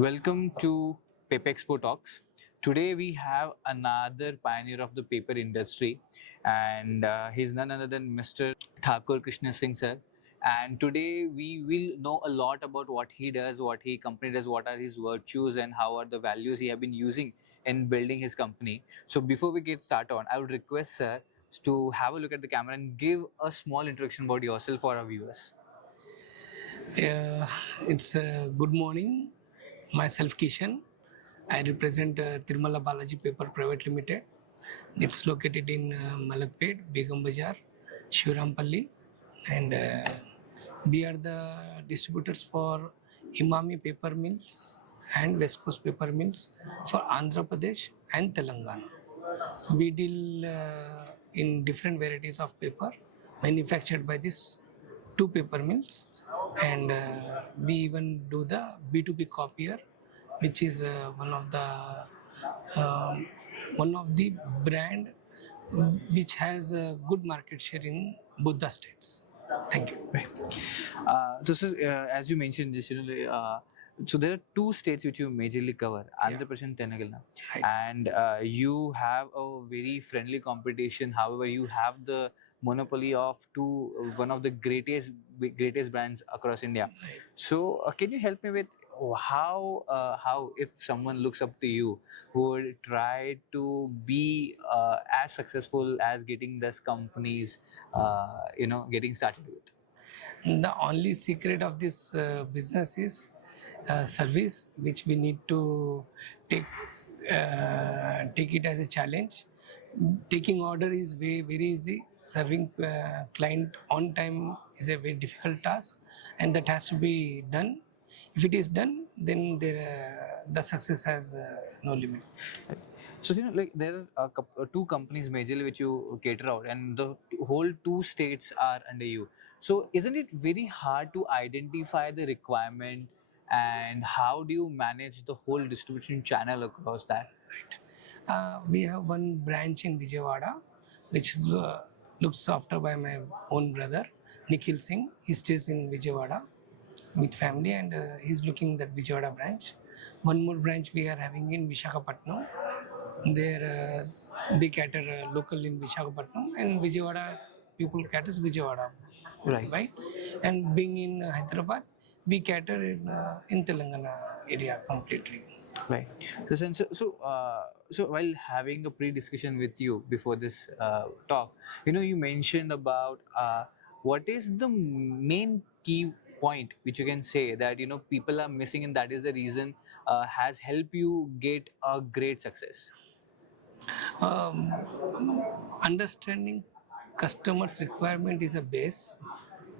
Welcome to Papexpo Talks. Today we have another pioneer of the paper industry, and he's none other than Mr. Thakur Krishna Singh sir. And today we will know a lot about what he does, what he company does, what are his virtues, and how are the values he have been using in building his company. So before we get started on, I would request sir to have a look at the camera and give a small introduction about yourself for our viewers. It's good morning. Myself Kishan. I represent Tirumala Balaji Paper Pvt Ltd. It's located in Malakpet, Begum Bazaar, Shivrampalli, and we are the distributors for Imami paper mills and West Coast paper mills for Andhra Pradesh and Telangana. We deal in different varieties of paper manufactured by these two paper mills, and we even do the B2B copier, which is one of the brand which has a good market share in both the states. Thank you. Right. As you mentioned, so there are two states which you majorly cover, Andhra Pradesh and Telangana, Right. and you have a very friendly competition. However, you have the monopoly of one of the greatest brands across India. Right. So, can you help me with how if someone looks up to you, would try to be as successful as getting this companies, getting started with? The only secret of this business is service, which we need to take take it as a challenge. Taking order is very easy. Serving client on time is a very difficult task, and that has to be done. If it is done, then the success has no limit. So like there are two companies majorly which you cater out, and the whole two states are under you. So isn't it very hard to identify the requirement, and how do you manage the whole distribution channel across that? We have one branch in Vijayawada, which looks after by my own brother, Nikhil Singh. He stays in Vijayawada with family, and he's looking that Vijayawada branch. One more branch we are having in Visakhapatnam. There they cater local in Visakhapatnam, and Vijayawada people caters Vijayawada. Right. And being in Hyderabad, we cater in Telangana area completely. Right. So while having a pre-discussion with you before this talk, you mentioned about what is the main key point which you can say that people are missing, and that is the reason has helped you get a great success. Understanding customers' requirement is a base.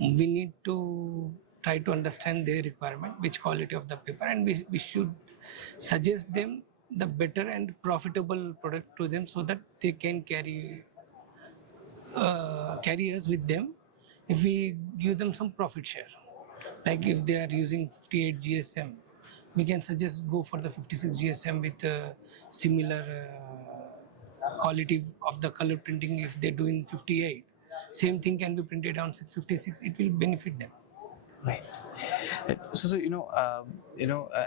We need to try to understand their requirement, which quality of the paper, and we should suggest them the better and profitable product to them, so that they can carry us with them if we give them some profit share. Like if they are using 58 GSM, we can suggest go for the 56 GSM with similar quality of the color printing. If they're doing 58, same thing can be printed on 56. It will benefit them. Right.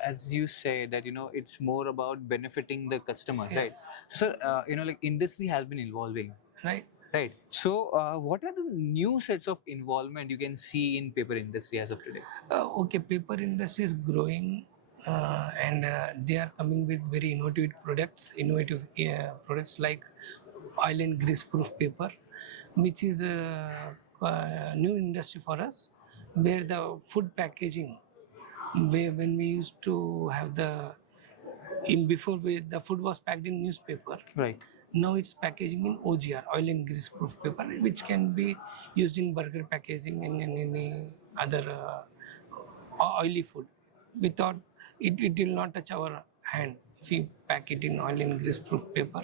As you say that it's more about benefiting the customer, Yes. right? So, like industry has been evolving, Right. right? So, what are the new sets of involvement you can see in paper industry as of today? Okay, paper industry is growing, and they are coming with very innovative products like oil and grease proof paper, which is a new industry for us, where the food packaging, where when we used to have the food was packed in newspaper. Right. Now it's packaging in OGR, oil and grease proof paper, which can be used in burger packaging and in any other oily food. Without it will not touch our hand if we pack it in oil and grease proof paper.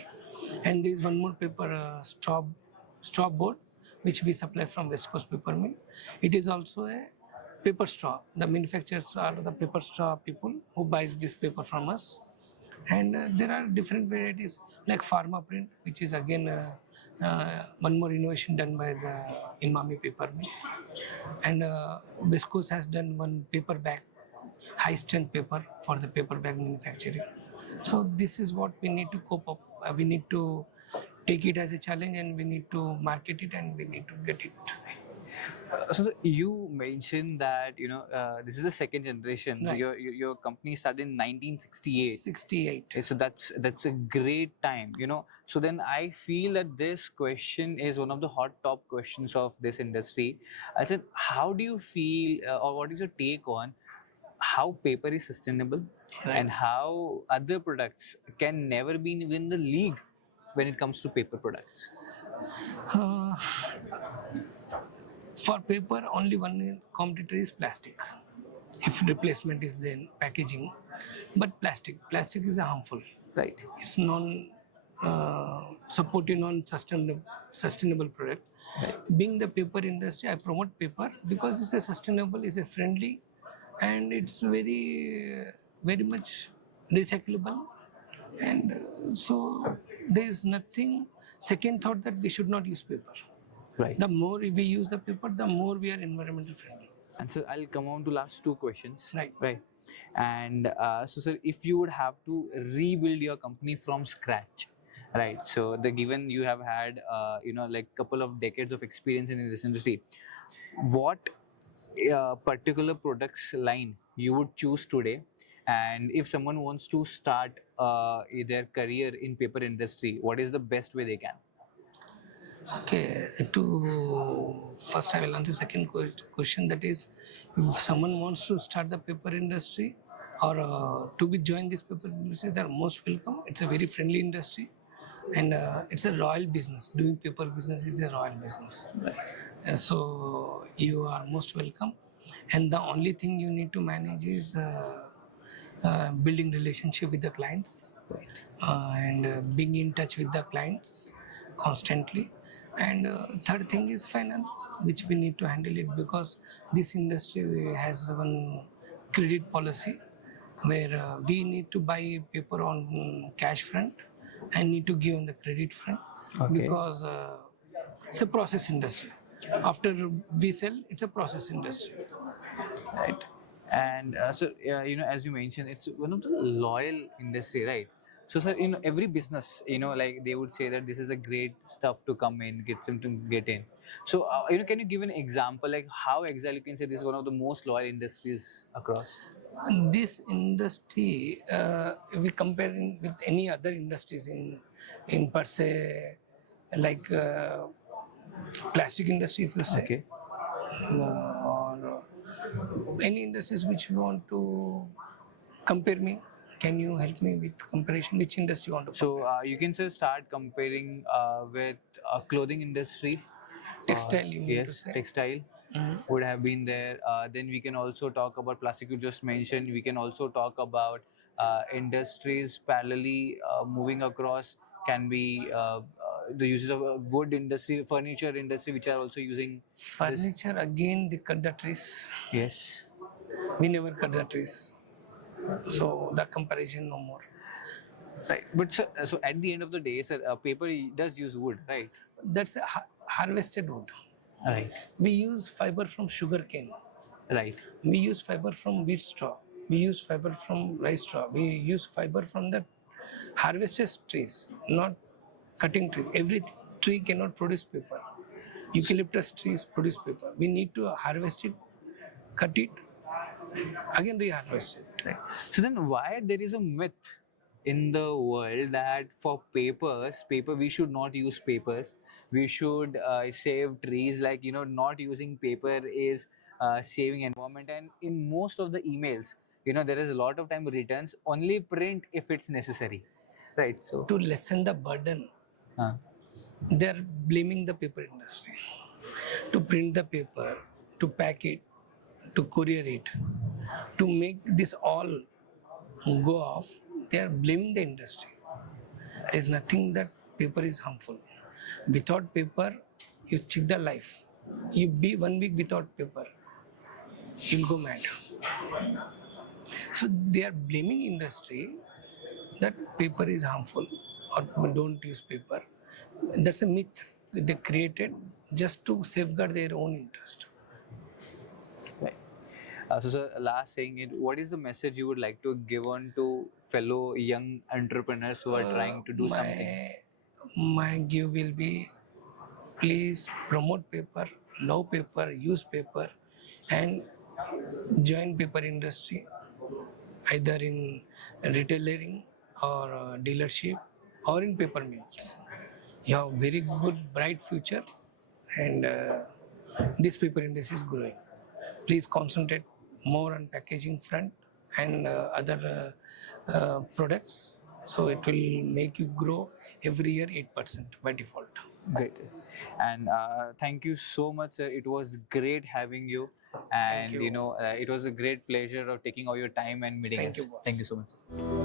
And there is one more paper, straw board, which we supply from West Coast Paper Mill. It is also a paper straw. The manufacturers are the paper straw people who buys this paper from us. And there are different varieties like pharma print, which is again one more innovation done by the Imami paper mill. And West Coast has done one paper bag, high strength paper for the paper bag manufacturing. So this is what we need to cope up. We need to take it as a challenge, and we need to market it, and we need to get it. So you mentioned that this is the second generation. Right. Your company started in 1968. 68. Okay, so that's a great time. So then I feel that this question is one of the hot top questions of this industry. I said, how do you feel, or what is your take on how paper is sustainable, Right. and how other products can never be win the league when it comes to paper products? Uh, for paper, only one competitor is plastic. If replacement is then packaging, but plastic is harmful. Right. It's supporting sustainable product. Right. Being the paper industry, I promote paper because it's a sustainable, it's a friendly, and it's very much recyclable. And so there is nothing second thought that we should not use paper. Right. The more we use the paper, the more we are environmental friendly. And so I'll come on to last two questions. Right. Right. And so, sir, if you would have to rebuild your company from scratch, right? So the given you have had, like couple of decades of experience in this industry, what particular products line you would choose today? And if someone wants to start their career in paper industry, what is the best way they can? Okay, first I will answer second question. That is, if someone wants to start the paper industry or to be join this paper industry, they are most welcome. It's a very friendly industry, and it's a royal business. Doing paper business is a royal business. So you are most welcome. And the only thing you need to manage is building relationship with the clients, and being in touch with the clients constantly. And third thing is finance, which we need to handle it, because this industry has one credit policy where we need to buy paper on cash front and need to give on the credit front. Okay. Because it's a process industry. After we sell, it's a process industry. Right. And so as you mentioned, it's one of the loyal industry, right? So, sir, every business, like they would say that this is a great stuff to come in, get them to get in. So, can you give an example, like how exactly you can say this is one of the most loyal industries across? This industry, if we compare with any other industries in per se, like plastic industry, if you say, Okay. Or any industries which you want to compare me. Can you help me with comparison? Which industry you want to compare? So, you can say start comparing with clothing industry. Textile, you mean to Yes, say? textile would have been there. Then we can also talk about plastic you just mentioned. We can also talk about industries parallelly moving across. Can be the uses of wood industry, furniture industry, which are also using this. Furniture, again, they cut the trees. Yes. We never cut the trees. So the comparison no more. Right. But so at the end of the day, sir, paper does use wood, right? That's a harvested wood. Right. We use fiber from sugar cane. Right. We use fiber from wheat straw. We use fiber from rice straw. We use fiber from the harvested trees, not cutting trees. Every tree cannot produce paper. Eucalyptus trees produce paper. We need to harvest it, cut it, again reharvest it. Right. So then why there is a myth in the world that for paper we should not use papers, we should save trees, like not using paper is saving environment, and in most of the emails there is a lot of time returns, only print if it's necessary, right? So To lessen the burden, they are blaming the paper industry. To print the paper, to pack it, to courier it, to make this all go off, they are blaming the industry. There is nothing that paper is harmful. Without paper, you check the life. You be 1 week without paper, you'll go mad. So they are blaming industry that paper is harmful or don't use paper. That's a myth that they created just to safeguard their own interest. right. So, sir, last saying it, what is the message you would like to give on to fellow young entrepreneurs who are trying to do something? My give will be, please promote paper, love paper, use paper, and join paper industry, either in retailing or dealership or in paper mills. You have very good bright future, and this paper industry is growing. Please concentrate more on packaging front and other products, so it will make you grow every year 8% by default. Great. And thank you so much, sir. It was great having you. Thank And, you. it was a great pleasure of taking all your time and meeting Thank us. you, boss. Thank you so much, sir.